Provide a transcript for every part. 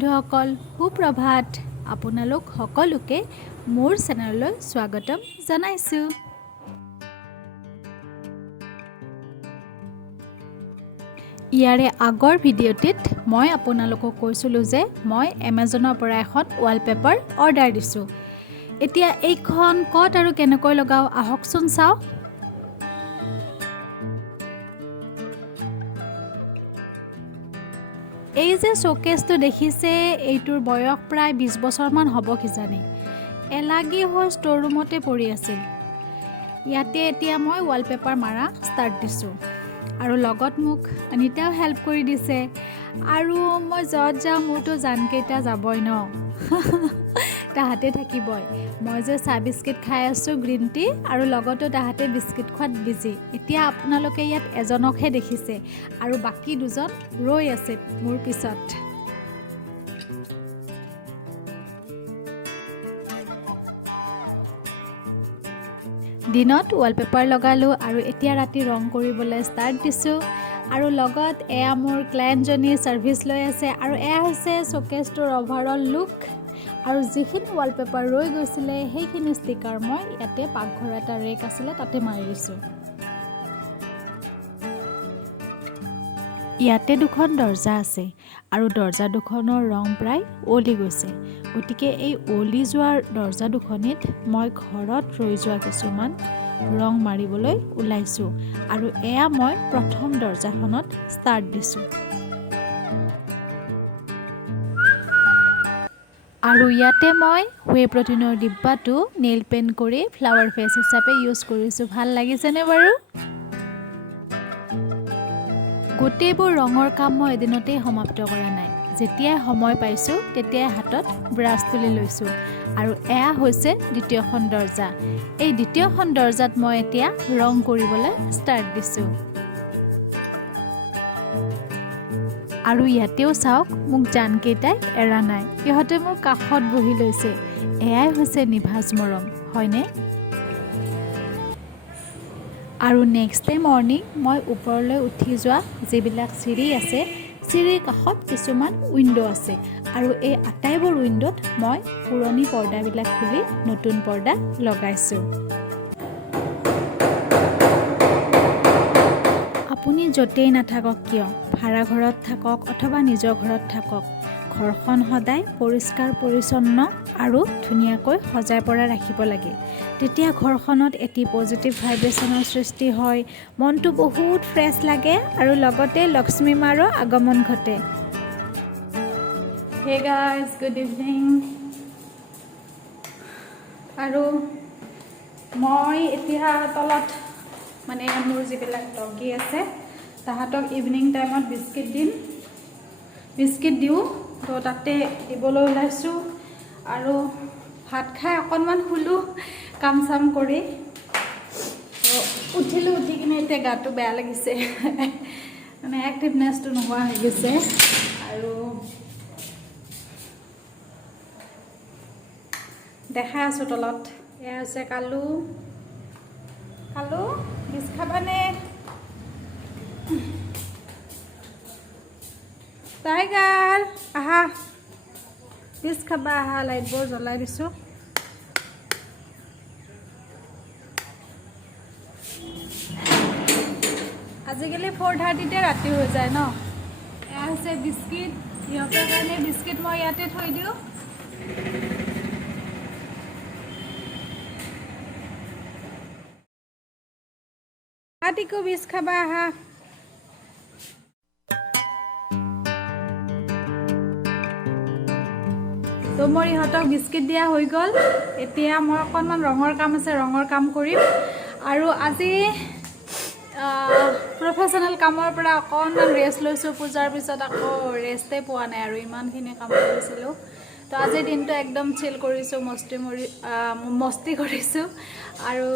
বন্ধুসকল সুপ্ৰভাত আপোনালোক সকলোকে মোৰ চেনেললৈ স্বাগতম জনাইছো। ইয়াৰে আগৰ ভিডিঅ'টিত মই আপোনালোকক কৈছিলোঁ যে মই এমাজনৰ পৰা এখন ৱালপেপাৰ অৰ্ডাৰ দিছোঁ। এতিয়া এইখন ক'ত আৰু কেনেকৈ লগাও আহকচোন চাওঁ। এই যে শোকেছটো দেখিছে এইটোৰ বয়স প্ৰায় 20 বছৰমান হ'ব কিজানি। এলাগি হৈ ষ্ট'ৰ ৰুমতে পৰি আছিল। ইয়াতে এতিয়া মই ৱালপেপাৰ মাৰা ষ্টাৰ্ট দিছোঁ আৰু লগত মোক অনিতাও হেল্প কৰি দিছে। আৰু মই য'ত যাওঁ মোৰতো জানকেইটা যাবই ন তাহাঁতে থাকিবই। মই যে চাহ বিস্কিট খাই আছোঁ গ্ৰীণ টি আৰু লগতো তাহাঁতে বিস্কিট খোৱাত বিজি। এতিয়া আপোনালোকে ইয়াত এজনকহে দেখিছে আৰু বাকী দুজন ৰৈ আছে মোৰ পিছত। দিনত ৱালপেপাৰ লগালোঁ আৰু এতিয়া ৰাতি ৰং কৰিবলৈ ষ্টাৰ্ট দিছোঁ। আৰু লগত এয়া মোৰ ক্লায়েণ্টজনী ছাৰ্ভিচ লৈ আছে আৰু এয়া হৈছে শ্ব'কেছটোৰ অভাৰঅল লুক। আৰু যিখিনি ৱালপেপাৰ ৰৈ গৈছিলে সেইখিনি ষ্টিকাৰ মই ইয়াতে পাকঘৰ এটা ৰেক আছিলে তাতে মাৰি দিছোঁ। ইয়াতে দুখন দৰ্জা আছে আৰু দৰ্জা দুখনৰ ৰং প্ৰায় ওলি গৈছে। গতিকে এই ওলি যোৱাৰ দৰ্জা দুখনিত মই ঘৰত ৰৈ যোৱা কিছুমান ৰং মাৰিবলৈ ওলাইছোঁ আৰু এয়া মই প্ৰথম দৰ্জাখনত ষ্টাৰ্ট দিছোঁ। আৰু ইয়াতে মই ৱে প্ৰটিনৰ ডিব্বাটো নেইল পেইণ্ট কৰি ফ্লাৱাৰ ফেচ হিচাপে ইউজ কৰিছোঁ। ভাল লাগিছেনে বাৰু? গোটেইবোৰ ৰঙৰ কাম মই এদিনতেই সমাপ্ত কৰা নাই। যেতিয়াই সময় পাইছোঁ তেতিয়াই হাতত ব্ৰাছ তুলি লৈছোঁ। আৰু এয়া হৈছে দ্বিতীয়খন দৰ্জা। এই দ্বিতীয়খন দৰ্জাত মই এতিয়া ৰং কৰিবলৈ ষ্টাৰ্ট দিছোঁ। আৰু ইয়াতেও চাওক মোক জানকেইটাই এৰা নাই। ইহঁতে মোৰ কাষত বহি লৈছে। এয়াই হৈছে নিভাজ মৰম, হয়নে? আৰু নেক্সট ডে মৰ্ণিং মই ওপৰলৈ উঠি যোৱা যিবিলাক চিৰি আছে চিৰিৰ কাষত কিছুমান উইণ্ডো আছে আৰু এই আটাইবোৰ উইণ্ডোত মই পুৰণি পৰ্দাবিলাক খুলি নতুন পৰ্দা লগাইছোঁ। আপুনি য'তেই নাথাকক কিয়, ভাড়া ঘৰত থাকক অথবা নিজৰ ঘৰত থাকক, ঘৰখন সদায় পৰিষ্কাৰ পৰিচ্ছন্ন আৰু ধুনীয়াকৈ সজাই পৰাই ৰাখিব লাগে। তেতিয়া ঘৰখনত এটি পজিটিভ ভাইব্ৰেশ্যনৰ সৃষ্টি হয়, মনটো বহুত ফ্ৰেছ লাগে আৰু লগতে লক্ষ্মী মাৰো আগমন ঘটে। Hey guys, good evening. আৰু মই এতিয়া তলত মানে মোৰ যিবিলাক ডগী আছে তাহাঁতক ইভিনিং টাইমত বিস্কিট দিওঁ, তো তাতে দিবলৈ ওলাইছোঁ। আৰু ভাত খাই অকণমান শুলোঁ কাম চাম কৰি। উঠিলোঁ, উঠি কিনে এতিয়া গাটো বেয়া লাগিছে মানে এক্টিভনেছটো নোহোৱা হৈ গৈছে। আৰু দেখাই আছোঁ তলত এয়া হৈছে কালু। বিচ খাবানে? টাইগাৰ আহা, বিচ খাবা আহা। লাইটবোৰ জ্বলাই দিছোঁ। আজিকালি 4:30তে ৰাতি হৈ যায় ন। এয়া হৈছে বিস্কিট, সিহঁতৰ কাৰণে বিস্কিট মই ইয়াতে থৈ দিওঁ। টিকু বিচ খাবা আহা। তো মোৰ ইহঁতক বিস্কিট দিয়া হৈ গ'ল। এতিয়া মই অকণমান ৰঙৰ কাম আছে, ৰঙৰ কাম কৰিম। আৰু আজি প্ৰফেশ্যনেল কামৰ পৰা অকণমান ৰেষ্ট লৈছোঁ। পূজাৰ পিছত আকৌ ৰেষ্টেই পোৱা নাই আৰু ইমানখিনি কাম কৰিছিলোঁ। তো আজিৰ দিনটো একদম চিল কৰিছোঁ, মস্তি কৰিছোঁ আৰু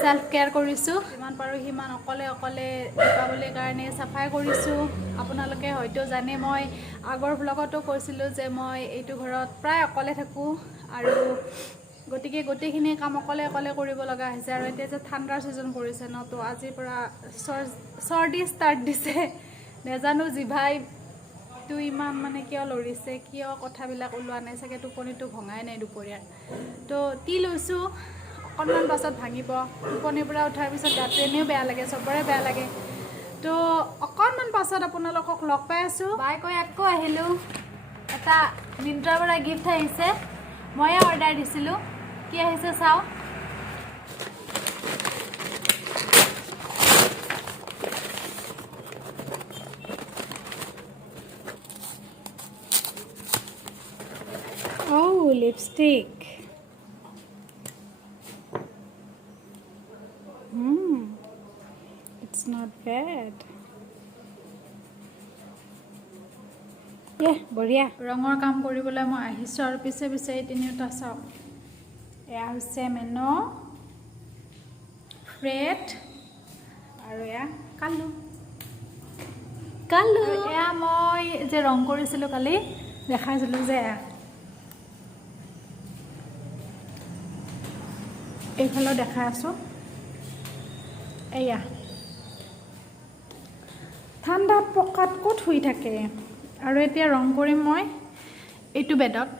ছেল্ফ কেয়াৰ কৰিছোঁ। যিমান পাৰোঁ সিমান অকলে দীপাৱলীৰ কাৰণে চাফাই কৰিছোঁ। আপোনালোকে হয়তো জানে, মই আগৰ ব্লগতো কৈছিলোঁ যে মই এইটো ঘৰত প্ৰায় অকলে থাকোঁ আৰু গতিকে গোটেইখিনি কাম অকলে কৰিব লগা হৈছে। আৰু এতিয়া যে ঠাণ্ডাৰ ছিজন পৰিছে ন, তো আজিৰ পৰা চৰ্দি ষ্টাৰ্ট দিছে। নেজানো জিভাই মাতটো ইমান মানে কিয় লৰিছে, কিয় কথাবিলাক ওলোৱা নাই, চাগে টোপনিটো ভঙাই নাই দুপৰীয়াৰ। তো টি লৈছোঁ, অকণমান পাছত ভাঙিব। টোপনিৰ পৰা উঠাৰ পিছত গাটো এনেও বেয়া লাগে, চবৰে বেয়া লাগে। তো অকণমান পাছত আপোনালোকক লগ পাই আছোঁ। বাই কৈ আকৌ আহিলোঁ। এটা মিন্ত্ৰাৰ পৰা গিফ্ট আহিছে, ময়ে অৰ্ডাৰ দিছিলোঁ। কি আহিছে চাওঁ। লিপষ্টিক। It's not bad. বঢ়িয়া। ৰঙৰ কাম কৰিবলৈ মই আহিছোঁ আৰু পিছে পিছে এই তিনিওটা চাওক। এয়া হৈছে মেনো, ফ্ৰেড আৰু এয়া কালু। এয়া মই যে ৰং কৰিছিলোঁ কালি, দেখাইছিলোঁ যে এইফালেও দেখাই আছোঁ। এয়া ঠাণ্ডাত পকাত ক'ত শুই থাকে। আৰু এতিয়া ৰং কৰিম মই এইটো বেডত।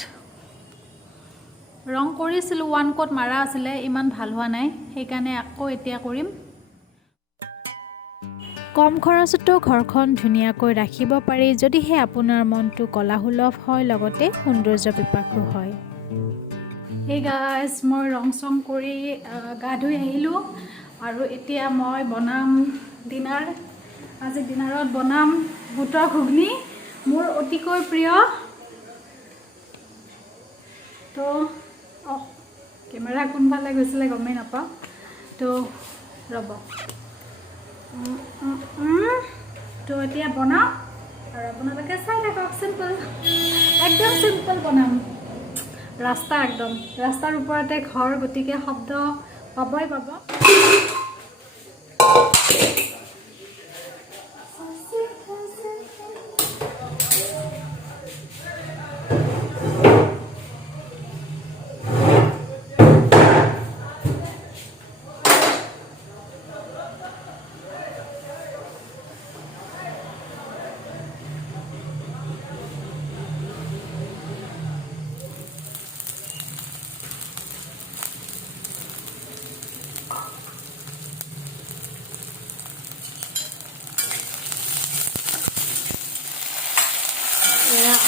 ৰং কৰিছিলোঁ, 1 কোট মাৰা আছিলে, ইমান ভাল হোৱা নাই, সেইকাৰণে আকৌ এতিয়া কৰিম। কম খৰচতো ঘৰখন ধুনীয়াকৈ ৰাখিব পাৰি যদিহে আপোনাৰ মনটো কলাসুলভ হয়, লগতে সৌন্দৰ্য পিপাসু হয়। হেই গাইজ, মই ৰং চং কৰি গা ধুই আহিলোঁ আৰু এতিয়া মই বনাম ডিনাৰ। আজি ডিনাৰত বনাম বুটৰ ঘুগনি, মোৰ অতিকৈ প্ৰিয়। তো কেমেৰা কোনফালে গৈছিলে গমেই নাপাওঁ। তো ৰ'ব, তো এতিয়া বনাম আৰু আপোনালোকে চাই থাকক। চিম্পল, একদম চিম্পল বনাম। ৰাস্তা একদম ৰাস্তাৰ ওপৰতে ঘৰ, গতিকে শব্দ পাবই পাব।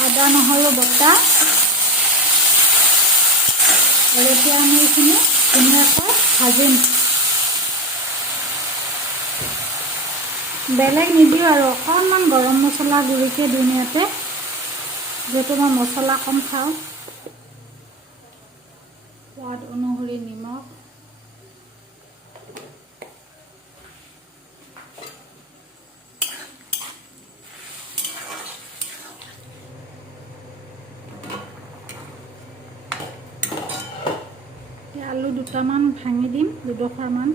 আদা নহৰু বটা, আৰু এতিয়া আমি এইখিনি ধুনীয়াকৈ ভাজিম। বেলেগ নিদিওঁ আৰু অকণমান গৰম মছলা গুড়িকৈ দিওঁ ইয়াতে, যিহেতু মই মছলা কম খাওঁ। সোৱাদ অনুসৰি নিমখ, আলু দুটামান ভাঙি দিম, 2-2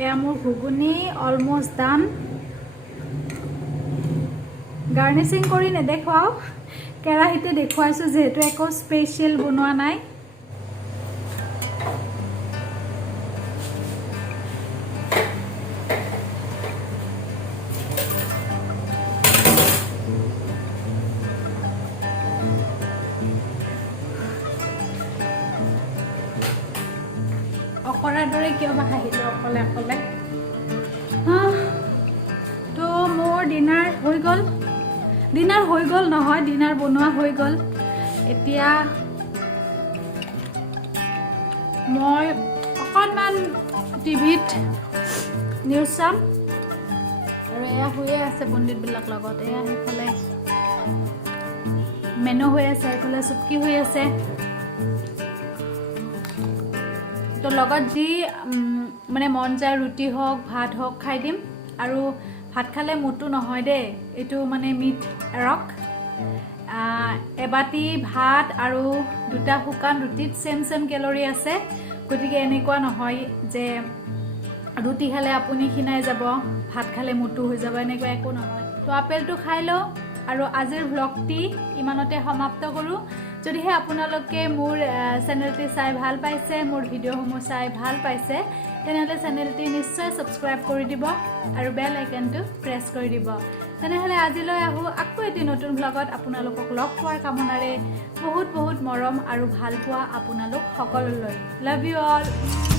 এয়া মোৰ ঘুগুনি অলমষ্ট ডান। গাৰ্নিচিং কৰি নেদেখুৱাওঁ, কেৰাহীতে দেখুৱাইছোঁ, যিহেতু একো স্পেচিয়েল বনোৱা নাই। অকৰাৰ দৰে কিয় বা হাঁহিলোঁ অকলে অকলে। তো মোৰ ডিনাৰ হৈ গ'ল নহয়, ডিনাৰ বনোৱা হৈ গ'ল। এতিয়া মই অকণমান টিভিত নিউজ চাম, আৰু এয়া শুয়ে আছে পণ্ডিতবিলাক লগত। এয়া সেইফালে মেনু হৈ আছে, এইফালে চুটকি হৈ আছে। তো লগত যি মানে মন যায়, ৰুটি হওক ভাত হওক খাই দিম। আৰু ভাত খালে মোটো নহয় দেই, এইটো মানে মিট এৰক। এবাটি ভাত আৰু 2টা শুকান ৰুটিত চেম কেলৰি আছে, গতিকে এনেকুৱা নহয় যে ৰুটি খালে আপুনি ক্ষীণাই যাব, ভাত খালে মোটো হৈ যাব, এনেকুৱা একো নহয়। তো আপেলটো খাই লওঁ আৰু আজিৰ ভ্লগটি ইমানতে সমাপ্ত কৰোঁ। যদিহে আপোনালোকে মোৰ চেনেলটি চাই ভাল পাইছে, মোৰ ভিডিঅ'সমূহ চাই ভাল পাইছে, তেনেহ'লে চেনেলটি নিশ্চয় ছাবস্ক্ৰাইব কৰি দিব আৰু বেল আইকনটো প্ৰেছ কৰি দিব। তেনেহ'লে আজিলৈ আহোঁ আকৌ এটি নতুন ব্লগত আপোনালোকক লগ পোৱাৰ কামনাৰে বহুত বহুত মৰম আৰু ভাল পোৱা আপোনালোক সকলোলৈ লাভ ইউ অল